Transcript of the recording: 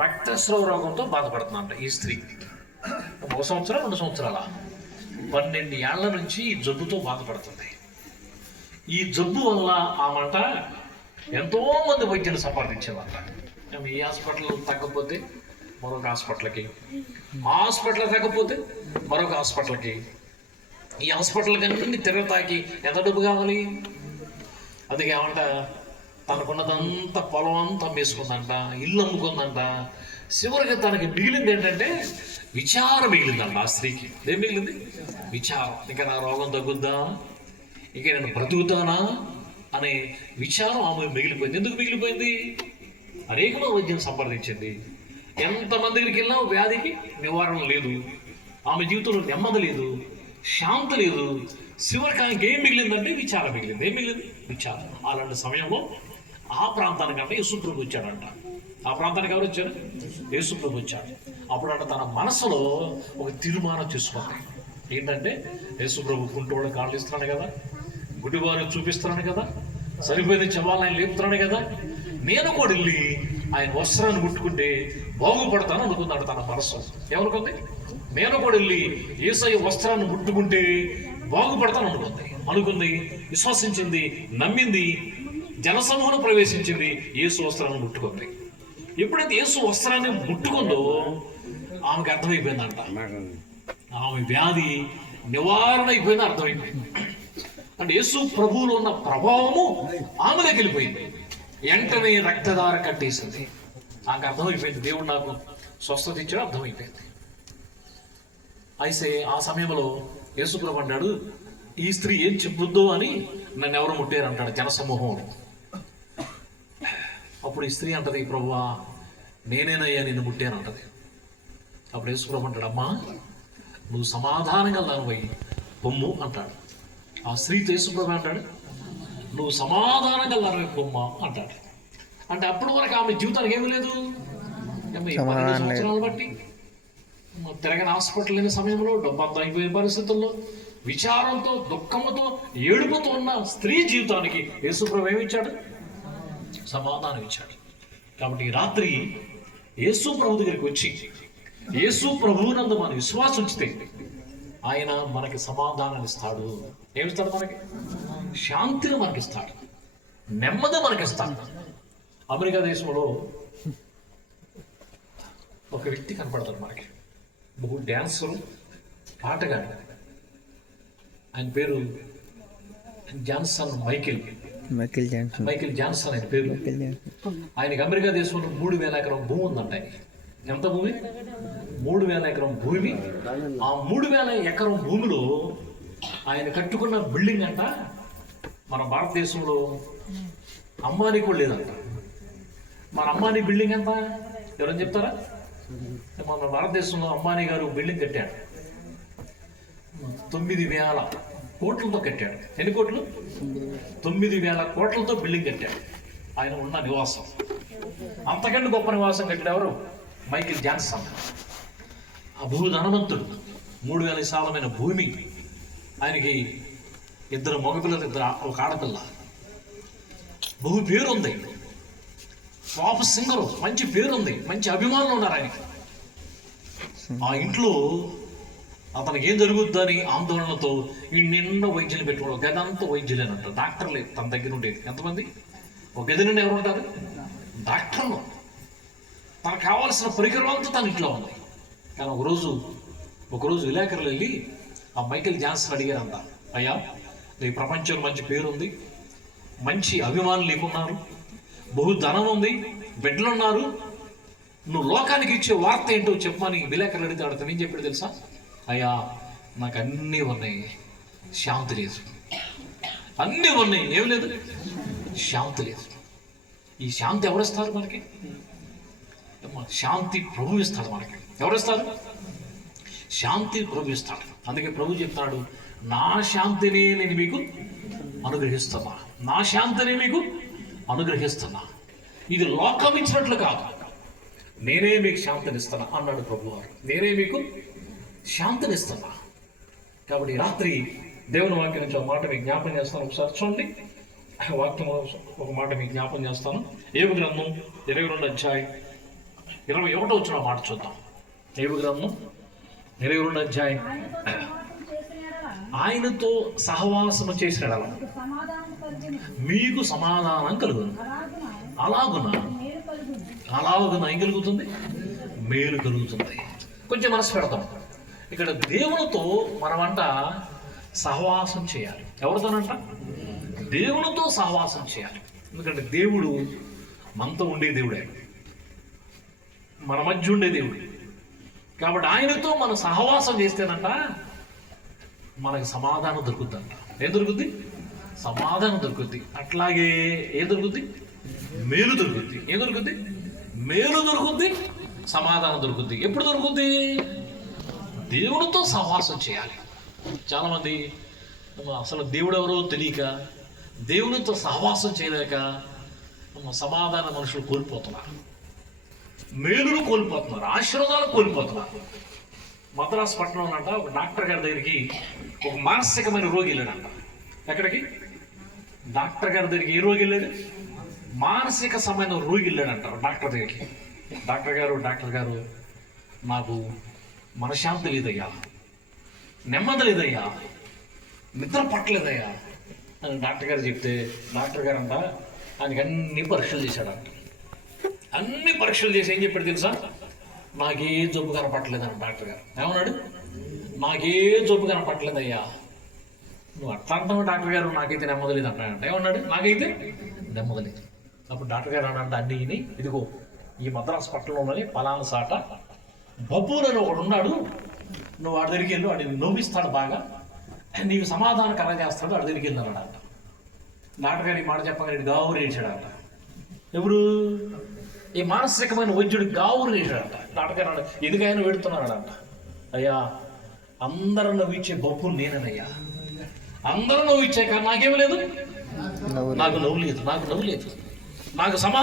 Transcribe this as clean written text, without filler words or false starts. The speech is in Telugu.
రక్తస్రావ రోగంతో బాధపడుతుందంట ఈ స్త్రీ. 1 సంవత్సరం 2 సంవత్సరాల 12 ఏళ్ల నుంచి ఈ జబ్బుతో బాధపడుతుంది. ఈ జబ్బు వల్ల ఆమంట ఎంతో మంది వైద్యులు సంపాదించేవాళ్ళ. ఈ హాస్పిటల్ తగ్గకపోతే మరొక హాస్పిటల్కి, హాస్పిటల్ తగ్గకపోతే మరొక హాస్పిటల్కి, ఈ హాస్పిటల్కి అన్ని తిరగతాకి ఎంత డబ్బు కావాలి? అది ఏమంట తనకున్నదంతా పొలం అంతా అమ్మేసుకుందంట, ఇల్లు అమ్ముకుందంట. చివరికి తనకి మిగిలింది ఏంటంటే విచారం మిగిలిందంట. ఆ స్త్రీకి ఏం మిగిలింది? విచారం. ఇంకా నా రోగం తగ్గుద్దా, ఇంకా నేను బ్రతుకుతానా అనే విచారం ఆమె మిగిలిపోయింది. ఎందుకు మిగిలిపోయింది? అనేక మంది వైద్యం సంప్రదించింది. ఎంతమంది దగ్గరికి వెళ్ళినా వ్యాధికి నివారణ లేదు. ఆమె జీవితంలో నెమ్మది లేదు, శాంతి లేదు. చివరికి ఆమెకి ఏం మిగిలిందంటే విచారం మిగిలింది. ఏం మిగిలింది? విచారం. అలాంటి సమయంలో ఆ ప్రాంతానికంటే యేసుప్రభు వచ్చాడంట. ఆ ప్రాంతానికి ఎవరు వచ్చారు? యేసుప్రభు వచ్చాడు. అప్పుడు అంటే తన మనసులో ఒక తీర్మానం చేసుకుంది. ఏంటంటే యేసుప్రభు కుంటోళ్ళ కాళ్ళు ఇస్తున్నాను కదా, గుడ్డివారు చూపిస్తున్నాను కదా, సరిపోయిన చవాలను ఆయన లేపుతున్నాను కదా, నేను కూడా వెళ్ళి ఆయన వస్త్రాన్ని ముట్టుకుంటే బాగుపడతాను అనుకున్నాడు తన మనసు. ఎవరికొంది? నేను కూడా వెళ్ళి యేసయ్య వస్త్రాన్ని ముట్టుకుంటే బాగుపడతాను అనుకుంది, విశ్వసించింది, నమ్మింది, జనసమూహం ప్రవేశించింది, యేసు వస్త్రాన్ని ముట్టుకుంది. ఎప్పుడైతే యేసు వస్త్రాన్ని ముట్టుకుందో ఆమెకు అర్థమైపోయిందంట, ఆమె వ్యాధి నివారణ అయిపోయింది. అర్థమైపోయింది. అంటే యేసు ప్రభువులో ఉన్న ప్రభావము ఆమెలోకి వెళ్ళిపోయింది. వెంటనే రక్తధార కట్టేసింది. నాకు అర్థమైపోయింది, దేవుడు నాకు స్వస్థత ఇచ్చాడు, అర్థమైపోయింది. అయితే ఆ సమయంలో యేసుప్రభు అంటాడు, ఈ స్త్రీ ఏం చెప్పుద్దో అని నన్ను ఎవరు ముట్టారు అంటాడు జనసమూహంలో. అప్పుడు ఈ స్త్రీ అంటది, ప్రభువా నేనేనయ్యా నిన్ను ముట్టాను అంటది. అప్పుడు యేసుప్రభు అంటాడు, అమ్మా నువ్వు సమాధానంగా దానిపై పొమ్ము అంటాడు. ఆ స్త్రీతో యేసుప్రభు అంటాడు, నువ్వు సమాధానంగా దానిపై పొమ్మ అంటాడు. అంటే అప్పటి వరకు ఆమె జీవితానికి ఏమీ లేదు. 12 సంవత్సరాలు బట్టి తిరగని హాస్పిటల్ లేని సమయంలో, డబ్బంతా అయిపోయిన పరిస్థితుల్లో, విచారంతో, దుఃఖంతో, ఏడుపుతో ఉన్న స్త్రీ జీవితానికి యేసుప్రభు ఏమిచ్చాడు? సమాధానం ఇచ్చాడు. కాబట్టి ఈ రాత్రి యేసు ప్రభు దగ్గరికి వచ్చి యేసు ప్రభువునందు మన విశ్వాసం ఉంచితే ఆయన మనకి సమాధానాన్ని ఇస్తాడు. ఏమిస్తాడు? మనకి శాంతిని మనకిస్తాడు, నెమ్మది మనకిస్తాడు. అమెరికా దేశంలో ఒక వ్యక్తి కనపడతాడు మనకి, బహు డ్యాన్సరు, పాటగాడు. ఆయన పేరు మైకిల్ జాన్సన్ ఆయన పేరు. ఆయనకి అమెరికా దేశంలో 3000 ఎకరం భూమి ఉందంట. ఆయన ఎంత భూమి? 3000 ఎకరం భూమి. ఆ 3000 ఎకరం భూమిలో ఆయన కట్టుకున్న బిల్డింగ్ అంట మన భారతదేశంలో అంబానీ కూడా లేదంట. మన అంబానీ బిల్డింగ్ ఎంత ఎవరైనా చెప్తారా? మన భారతదేశంలో అంబానీ గారు బిల్డింగ్ కట్టాడు, 9,000 కోట్లతో కట్టాడు. ఎన్ని కోట్లు? 9,000 కోట్లతో బిల్డింగ్ కట్టాడు. ఆయన ఉన్న నివాసం అంతకంటే గొప్ప నివాసం కట్టాడు ఎవరు? Michael Johnson. ఆ భూధనవంతుడు, 3,000 విశాలమైన భూమి. ఆయనకి 2 మగపిల్లలు, ఒక ఆడపిల్ల. బహు పేరుంది, పాప్ సింగరు, మంచి పేరుంది, మంచి అభిమానులు ఉన్నారు ఆయనకి. ఆ ఇంట్లో అతనికి ఏం జరుగుద్దని ఆందోళనతో ఈ నిన్న వైద్యులు పెట్టుకోవడం, గదంతా వైద్యులేనంటారు, డాక్టర్లే తన దగ్గర ఉండేది. ఎంతమంది? ఒక గది నుండి ఎవరు ఉంటారు? డాక్టర్లు. తనకు కావాల్సిన పరికరం అంతా తన ఇంట్లో ఉంది. కానీ ఒకరోజు విలేకరులు వెళ్ళి ఆ మైకేల్ జాన్సన్ అడిగారంట, అయ్యా నీ ప్రపంచంలో మంచి పేరుంది, మంచి అభిమానులు నీకున్నారు, బహు ధనం ఉంది, బిడ్డలు ఉన్నారు, నువ్వు లోకానికి ఇచ్చే వార్త ఏంటో చెప్పమని విలేకరులు అడిగితే అతను ఏం చెప్పాడు తెలుసా? అయ్యా నాకు అన్నీ ఉన్నాయి, శాంతి లేదు. అన్నీ ఉన్నాయి, ఏం లేదు, శాంతి లేదు. ఈ శాంతి ఎవరిస్తారు మనకి? శాంతి ప్రభు ఇస్తాడు మనకి. ఎవరిస్తారు? శాంతి ప్రభు ఇస్తాడు. అందుకే ప్రభు చెప్తాడు, నా శాంతిని నేను మీకు అనుగ్రహిస్తున్నా, నా శాంతిని మీకు అనుగ్రహిస్తున్నా. ఇది లోకం ఇచ్చినట్లు కాదు, నేనే మీకు శాంతినిస్తున్నా అన్నాడు ప్రభు వారు. నేనే మీకు శాంతినిస్తున్నా. కాబట్టి రాత్రి దేవుని వాక్యం నుంచి ఒక మాట మీకు జ్ఞాపం చేస్తాను. ఒకసారి చూడండి, వాక్యం ఒక మాట మీకు జ్ఞాపం చేస్తాను. ఏబు గ్రంథం 22 అధ్యాయం 21 వచ్చిన మాట చూద్దాం. ఏబు గ్రంథం 22 అధ్యాయం. ఆయనతో సహవాసము చేసిన ఎడల మీకు సమాధానం కలుగును. అలాగున ఏం కలుగుతుంది? మేలు కలుగుతుంది. కొంచెం మనసు పెడతాం. ఇక్కడ దేవునితో మనమంట సహవాసం చేయాలి. ఎవరితోనంట? దేవునితో సహవాసం చేయాలి. ఎందుకంటే దేవుడు మనతో ఉండే దేవుడే, మన మధ్య ఉండే దేవుడు. కాబట్టి ఆయనతో మనం సహవాసం చేస్తేనంట మనకి సమాధానం దొరుకుద్దంట. ఏం దొరుకుద్ది? సమాధానం దొరుకుద్ది. అట్లాగే ఏం దొరుకుద్ది? మేలు దొరుకుద్ది. ఏం దొరుకుద్ది? మేలు దొరుకుద్ది, సమాధానం దొరుకుద్ది. ఎప్పుడు దొరుకుద్ది? దేవునితో సహవాసం చేయాలి. చాలామంది అసలు దేవుడు ఎవరో తెలియక, దేవునితో సహవాసం చేయలేక సమాధాన మనుషులు కోల్పోతున్నారు, మేలును కోల్పోతున్నారు, ఆశీర్వాదాలు కోల్పోతున్నారు. మద్రాసు పట్టణంలో అంట ఒక డాక్టర్ గారి దగ్గరికి ఒక మానసికమైన రోగి వెళ్ళాడంట. ఎక్కడికి? డాక్టర్ గారి దగ్గరికి. ఏ రోగి వెళ్ళాడు? మానసిక సమైన రోగి వెళ్ళాడంట డాక్టర్ దగ్గరికి. డాక్టర్ గారు నాకు మనశ్శాంతి లేదయ్యా, నెమ్మది లేదయ్యా, నిద్ర పట్టలేదయ్యా అని డాక్టర్ గారు చెప్తే, డాక్టర్ గారు అంట ఆయనకి అన్ని పరీక్షలు చేశాడంట. అన్ని పరీక్షలు చేసి ఏం చెప్పాడు తెలుసా? నాకే జబ్బు కనపట్టలేదని డాక్టర్ గారు. ఏమన్నాడు? నాకే జబ్బు కనపట్టలేదయ్యా. నువ్వు అట్లా అంటావు డాక్టర్ గారు, నాకైతే నెమ్మది లేదు అంటాడంట. ఏమన్నాడు? నాకైతే నెమ్మది లేదు. అప్పుడు డాక్టర్ గారు అన్నాడు అన్నీ, ఇదిగో ఈ మద్రాసు పట్టణంలోనే పలానా సాట బబ్బులని ఒకడు ఉన్నాడు, నువ్వు వాడి దగ్గరికి వెళ్ళు, వాడిని నవ్విస్తాడు, బాగా నీకు సమాధానం కలగజేస్తాడు, వాడి దగ్గరికి వెళ్ళి అన్నాడంట. డాక్టర్ గారు ఈ మాట చెప్పగానే గావురు వేసాడంట. ఎవరు? ఈ మానసికమైన వైద్యుడు గావురు వేసాడంట. డాక్టర్ గారు అన్నాడు, ఎందుకైనా వెడుతున్నాడంట. అయ్యా, అందరూ నవ్విచ్చే బొబ్బు నేననయ్యా, అందరూ నవ్విచ్చాక నాకేం లేదు, నాకు నవ్వు లేదు, నాకు సమాధానం